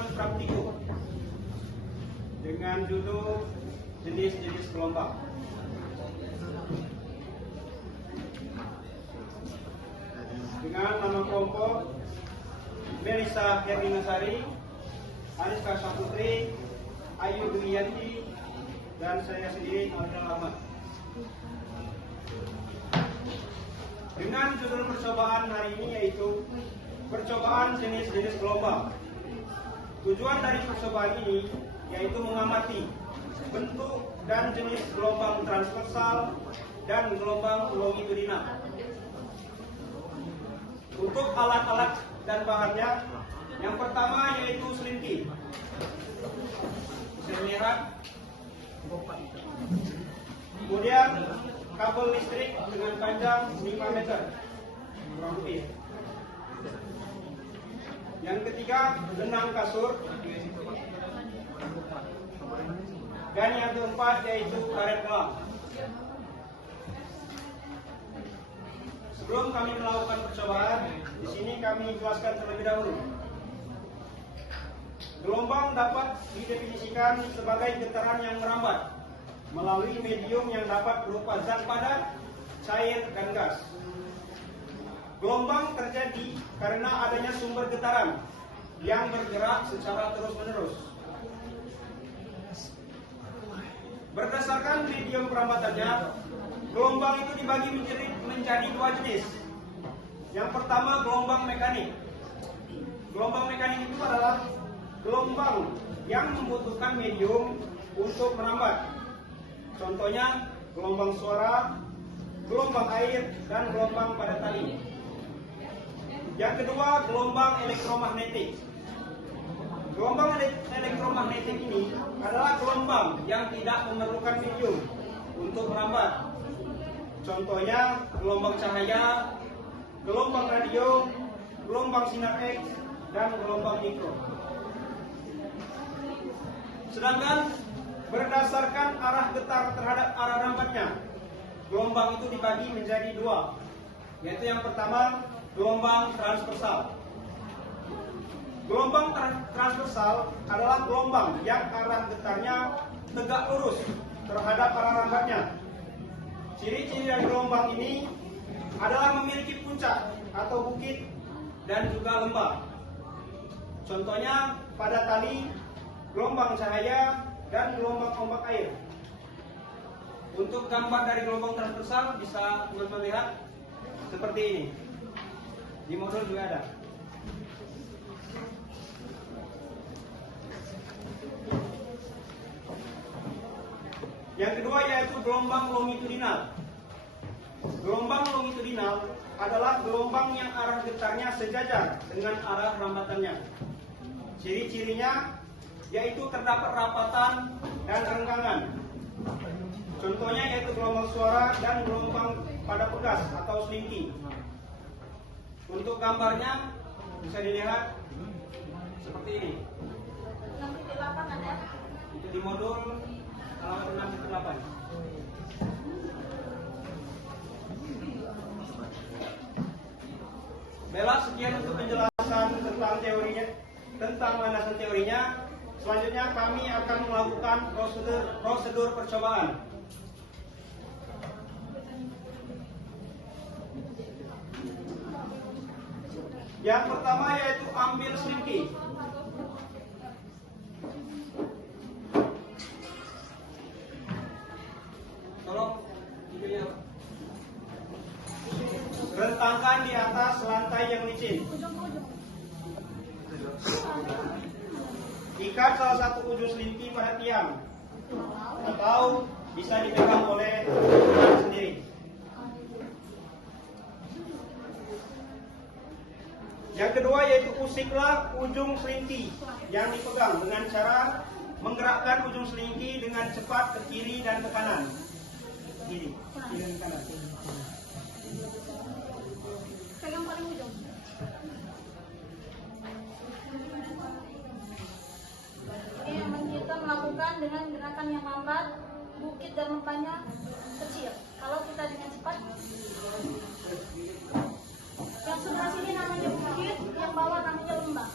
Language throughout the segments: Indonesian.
melakukan praktikum dengan judul jenis-jenis gelombang. Dengan nama kelompok Melisa Herminasari, Aniska Saputri, Ayu Dwiyanti, dan saya sendiri Abdul Ahmad. Dengan judul percobaan hari ini yaitu percobaan jenis-jenis gelombang. Tujuan dari percobaan ini yaitu mengamati bentuk dan jenis gelombang transversal dan gelombang longitudinal. Untuk alat-alat dan bahannya, yang pertama yaitu selinti. Bisa dilihat. Kemudian kabel listrik dengan panjang 5 meter kurang lebih. Yang ketiga, benang kasur. Dan yang keempat yaitu karet gelang. Sebelum kami melakukan percobaan, di sini kami jelaskan terlebih dahulu. Gelombang dapat didefinisikan sebagai getaran yang merambat melalui medium yang dapat berupa zat padat, cair, dan gas. Gelombang terjadi karena adanya sumber getaran yang bergerak secara terus-menerus. Berdasarkan medium perambatannya, gelombang itu dibagi menjadi dua jenis. Yang pertama, gelombang mekanik. Gelombang mekanik itu adalah gelombang yang membutuhkan medium untuk merambat. Contohnya, gelombang suara, gelombang air, dan gelombang pada tali. Yang kedua, gelombang elektromagnetik. Gelombang elektromagnetik ini adalah gelombang yang tidak memerlukan medium untuk merambat. Contohnya, gelombang cahaya, gelombang radio, gelombang sinar X, dan gelombang mikro. Sedangkan berdasarkan arah getar terhadap arah rambatnya, gelombang itu dibagi menjadi dua, yaitu yang pertama, gelombang transversal. Gelombang transversal adalah gelombang yang arah getarnya tegak lurus terhadap arah rambatnya. Ciri-ciri dari gelombang ini adalah memiliki puncak atau bukit dan juga lembah. Contohnya pada tali, gelombang cahaya, dan gelombang ombak air. Untuk gambar dari gelombang transversal bisa teman-teman lihat seperti ini. Di modul juga ada. Yang kedua yaitu gelombang longitudinal. Gelombang longitudinal adalah gelombang yang arah getarnya sejajar dengan arah rambatannya. Ciri-cirinya yaitu terdapat rapatan dan renggangan. Contohnya yaitu gelombang suara dan gelombang pada pegas atau selinti. Untuk gambarnya bisa dilihat seperti ini. 6.8 ada? Itu di modul 6.8. Baiklah, sekian untuk penjelasan tentang teorinya, tentang landasan teorinya. Selanjutnya kami akan melakukan prosedur percobaan. Yang pertama yaitu ambil selinti. Tolong rentangkan di atas lantai yang licin. Ikat salah satu ujung selinti pada tiang atau bisa dipegang oleh tangan sendiri. Yang kedua yaitu usiklah ujung selinti yang dipegang dengan cara menggerakkan ujung selinti dengan cepat ke kiri dan ke kanan. Kiri dan kanan. Pegang paling ujung. Ini kita melakukan dengan gerakan yang lambat, bukit dan lembahnya kecil. Kalau kita dengan cepat, yang sebelah sini namanya bukit, yang bawah namanya lembah.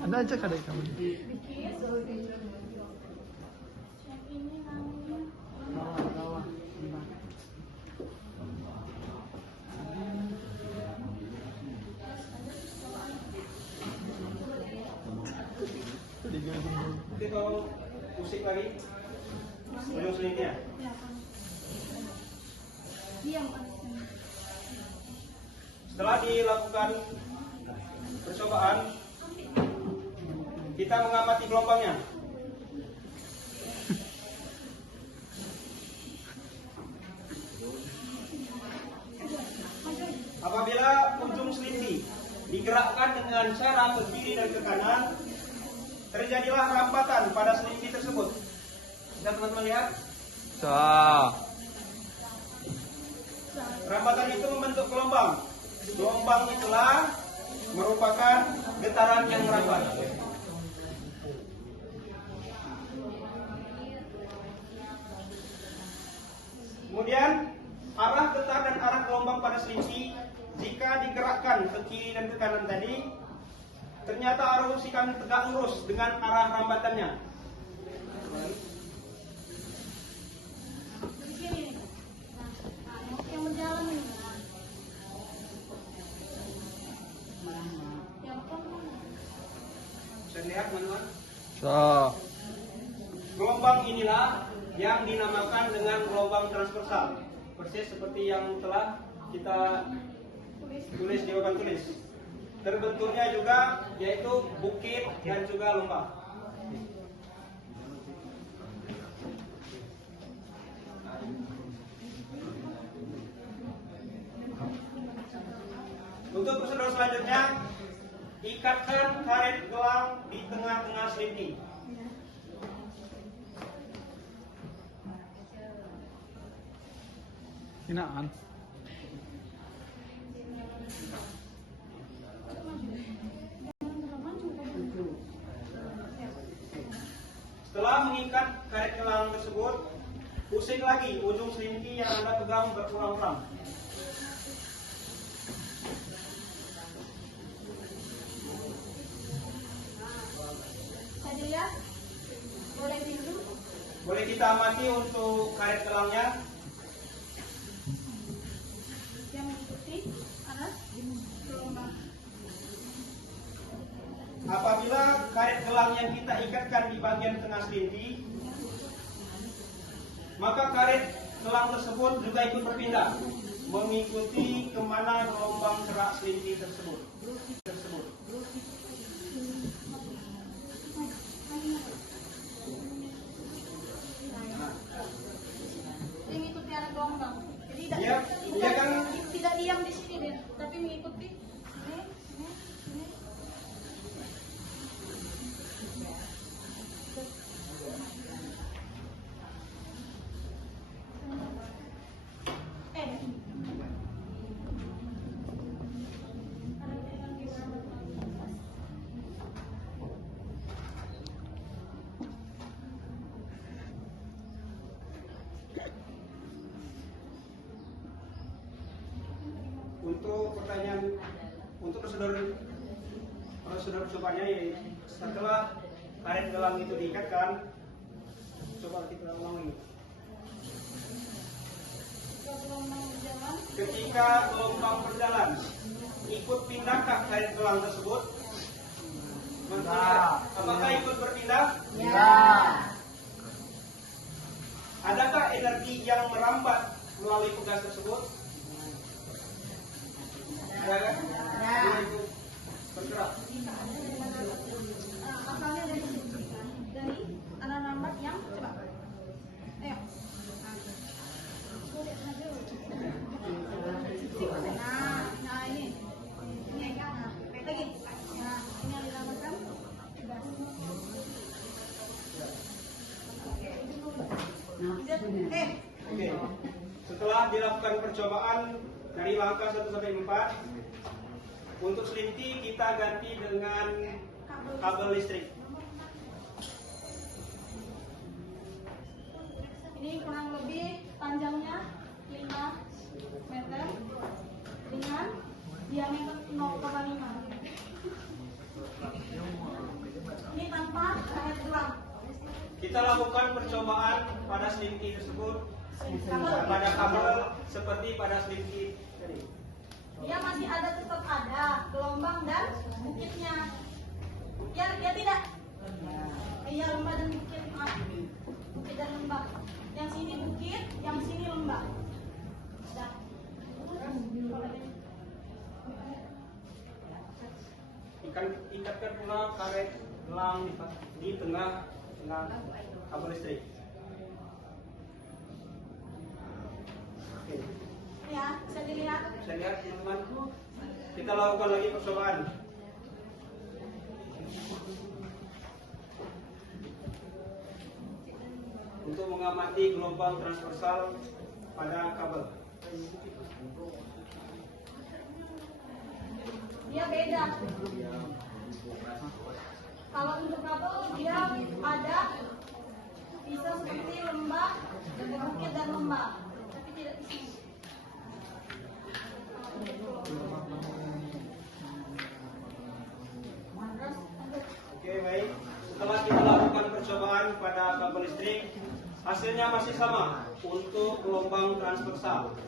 Ada aja kadang kamu. Yang ini namanya Nanti kalau pusing lagi, ujung selingnya. ya kan. Diam pastinya. Setelah dilakukan percobaan, kita mengamati gelombangnya. Apabila ujung selinti digerakkan dengan cara ke kiri dan ke kanan, terjadilah rambatan pada selinti tersebut. Bisa teman-teman lihat? Rambatan itu membentuk gelombang. Gelombang itulah merupakan getaran yang merambat. Kemudian arah getar dan arah gelombang pada selinti jika digerakkan ke kiri dan ke kanan tadi, ternyata arus ikan tegak lurus dengan arah rambatannya. Di sini nih. Nah, yang berjalan ini. Yang pelan. Bisa dilihat teman-teman? Gelombang inilah yang dinamakan dengan gelombang transversal. Persis seperti yang telah kita tulis di papan tulis. Terbentuknya juga yaitu bukit dan juga lembah. Untuk prosedur selanjutnya, ikatkan karet gelang di tengah-tengah selinti. Hinaan. Setelah mengikat karet gelang tersebut, pusing lagi ujung selinti yang Anda pegang berulang-ulang. Bisa dilihat? Boleh dulu. Boleh kita amati untuk karet gelangnya. Yang mengikuti arah gelombang. Apabila karet gelang yang kita ikatkan di bagian tengah selinti, maka karet gelang tersebut juga ikut berpindah mengikuti kemana gelombang gerak selinti tersebut. Dia mengikuti arah gelombang. Jadi Iya, iya kan? tidak diam di sini dia, tapi mengikuti ini. Untuk pertanyaan, untuk prosedur percobaannya, ya, setelah karet gelang itu diikatkan, coba kita ulangi. Gelombang berjalan. Ketika gelombang berjalan, ikut pindahkah karet gelang tersebut? Apakah ikut berpindah? Ya. Adakah energi yang merambat melalui pegas tersebut? Ada kan? Dia ikut bergerak. Asalnya dari sini. Dari arah rambat yang cepat. Ayo. Nah ini. Ini kan. Baik lagi. Nah, ini yang dinamakan pegas. Oke. Setelah dilakukan percobaan dari langkah 1 sampai 4, untuk selinti kita ganti dengan kabel listrik. percobaan pada selimki tersebut pada kabel seperti pada selimki tadi. Dia masih ada, tetap ada gelombang dan bukitnya. Ya tidak. Iya, lembah dan bukit, maaf. Bukit dan lembah. Yang sini bukit, yang sini lembah. Sudah. Ikatkan pula karet gelang di tengah kabel listrik. Oke. Ya, bisa dilihat. Bisa lihat teman-teman. Kita lakukan lagi percobaan. Untuk mengamati gelombang transversal pada kabel. Dia beda. Kalau untuk kabel dia ada bisa seperti lembah, bukit dan lembah, tapi tidak di sini. Oke, baik. Setelah kita lakukan percobaan pada kabel listrik, hasilnya masih sama untuk gelombang transversal.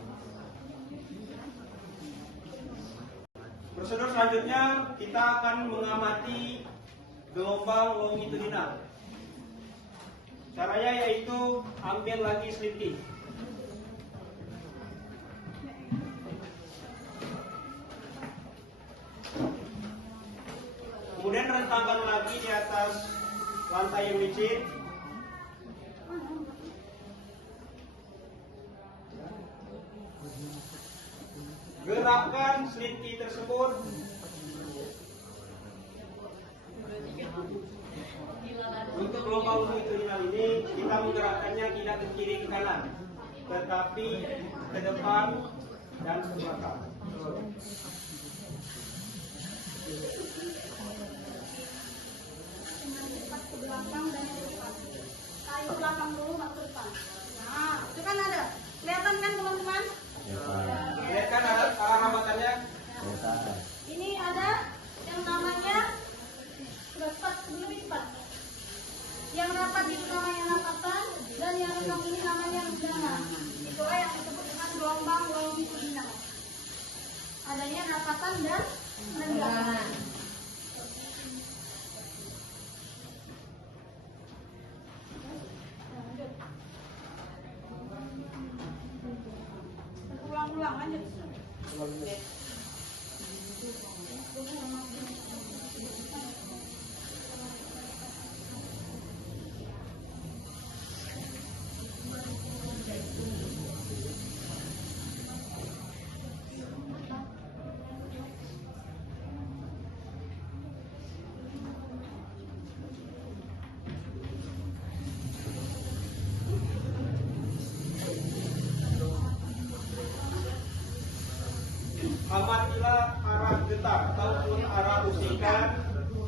Prosedur selanjutnya kita akan mengamati gelombang longitudinal. Caranya yaitu ambil lagi selimki. Kemudian rentangkan lagi di atas lantai yang licin. Gerakkan selimki tersebut untuk gelombang longitudinal ini kita menggerakkannya tidak ke kiri ke kanan, tetapi ke depan dan ke belakang. Ke belakang dan ke depan. Tarik belakang dulu, baru ke depan. Nah, itu kan ada. Kelihatan kan teman-teman? Lihat kan ada arah hambatannya. Ini ada yang namanya rapat, sebelum lipat. Yang rapat itu namanya rapatan dan yang renggang ini namanya renggangan. Itulah yang disebut dengan gelombang longitudinal. Adanya rapatan dan renggangan. Ulang-ulang aja. Amatilah arah getar ataupun arah usikan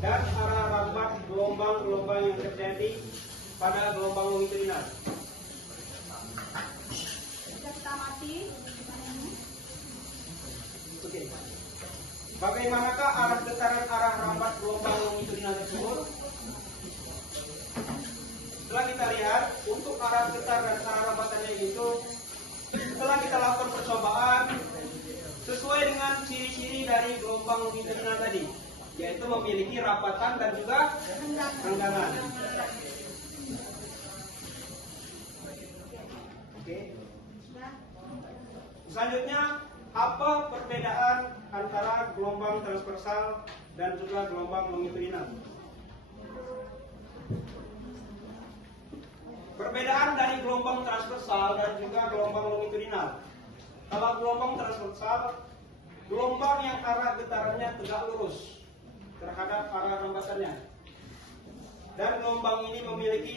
dan arah rambat gelombang-gelombang yang terjadi pada gelombang longitudinal. Kita amati. Oke. Bagaimanakah arah getaran arah rambat gelombang longitudinal tersebut? Setelah kita lihat untuk arah getar dan arah rambatannya itu, setelah kita lakukan percobaan sesuai dengan ciri-ciri dari gelombang longitudinal tadi, yaitu memiliki rapatan dan juga renggangan. Oke. Selanjutnya, apa perbedaan antara gelombang transversal dan juga gelombang longitudinal? Perbedaan dari gelombang transversal dan juga gelombang longitudinal. Kalau gelombang transversal, gelombang yang arah getarannya tegak lurus terhadap arah rambatannya. Dan gelombang ini memiliki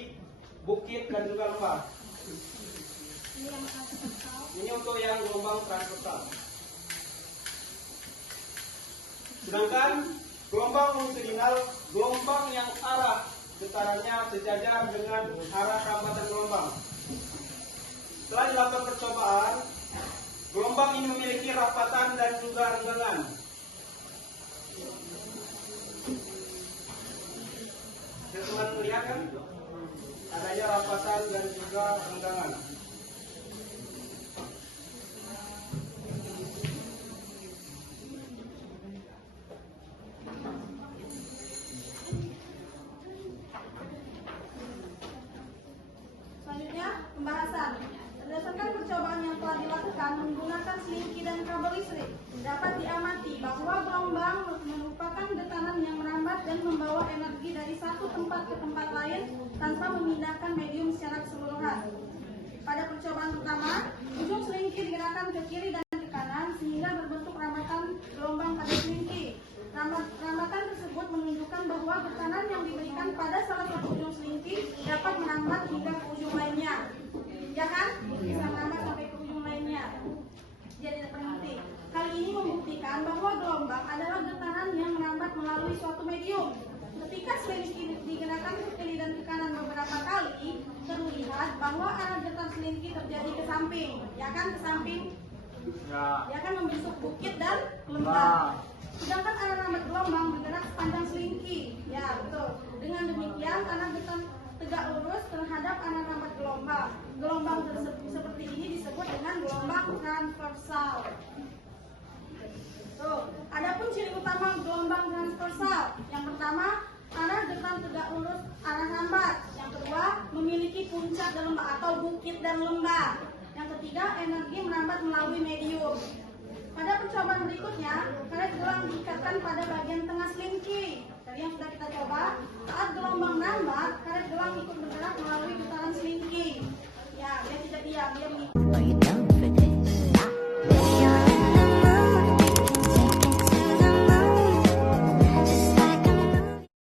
bukit dan juga lembah. Ini untuk yang gelombang transversal. Sedangkan gelombang longitudinal, gelombang yang arah getarannya sejajar dengan arah rambatan gelombang. Setelah dilakukan percobaan, gelombang ini memiliki rapatan dan juga renggangan. Teman-teman lihat kan? Ada adanya rapatan dan juga renggangan. Selanjutnya, pembahasan. Berdasarkan percobaan yang telah dilakukan menggunakan selingki dan kabel listrik, dapat diamati bahwa gelombang merupakan getaran yang merambat dan membawa energi dari satu tempat ke tempat lain tanpa memindahkan medium secara keseluruhan. Pada percobaan pertama, ujung selingki digerakkan ke kiri dan ke kanan sehingga berbentuk rambatan gelombang pada selingki. Rambatan tersebut menunjukkan bahwa getaran yang diberikan pada salah satu ujung selingki dapat merambat hingga ke ujung lainnya. Ya kan? Bisa merambat sampai ke ujung lainnya. Jadi penting. Hal ini membuktikan bahwa gelombang adalah getaran yang merambat melalui suatu medium. Ketika selingki digerakkan ke kiri dan ke kanan beberapa kali, terlihat bahwa arah getar selingki terjadi ke samping. Ya kan? Ke samping. Ya kan, membentuk bukit dan lembah. Sedangkan arah rambat gelombang bergerak sepanjang selingki. Ya, betul. Dengan demikian, arah getar tegak lurus terhadap arah rambat gelombang. Gelombang seperti ini disebut dengan gelombang transversal. Adapun ciri utama gelombang transversal. Yang pertama, arah getar tegak lurus arah rambat. Yang kedua, memiliki puncak dan lembah atau bukit dan lembah. Yang ketiga, energi merambat melalui medium. Pada percobaan berikutnya, karet gelang diikatkan pada bagian tengah selingki. Dari yang sudah kita coba, saat gelombang merambat, karet gelang ikut bergerak melalui getaran selingki.